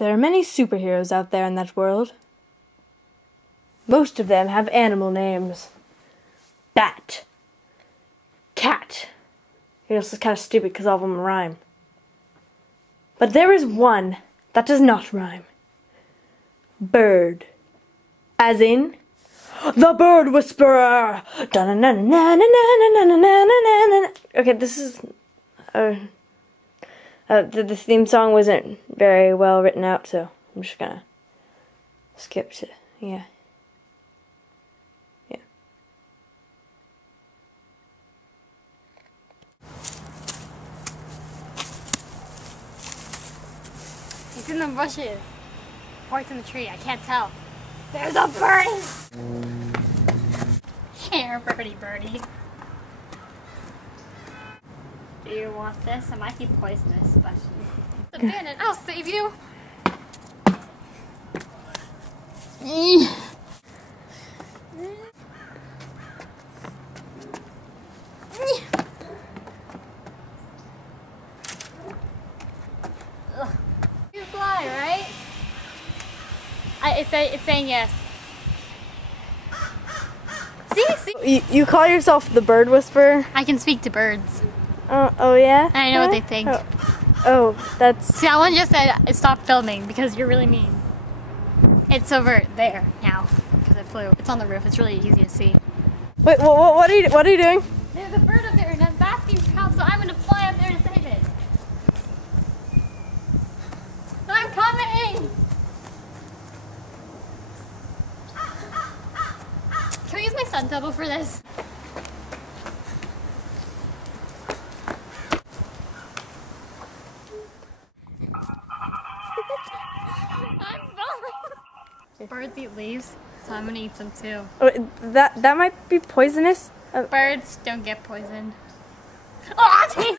There are many superheroes out there in that world. Most of them have animal names. Bat. Cat. This is kind of stupid because all of them rhyme. But there is one that does not rhyme. Bird. As in, the bird whisperer. Okay, this is... the theme song wasn't very well written out, so I'm just gonna skip to, yeah. It's in the bushes. Or it's in the tree, I can't tell. There's a bird! Here, birdie birdie. Do you want this? It might be poisonous, but... The bandit, I'll save you! You fly, right? It's saying yes. See? You call yourself the bird whisperer? I can speak to birds. Oh yeah? And I know what they think. Oh, that's... See, that one just said stop filming because you're really mean. It's over there now because it flew. It's on the roof. It's really easy to see. Wait, what are you doing? There's a bird up there and it's asking to come, so I'm gonna fly up there to save it. I'm coming! Can we use my stunt double for this? I'm falling! Birds eat leaves, so I'm gonna eat some too. Oh, that might be poisonous. Birds don't get poisoned. Oh,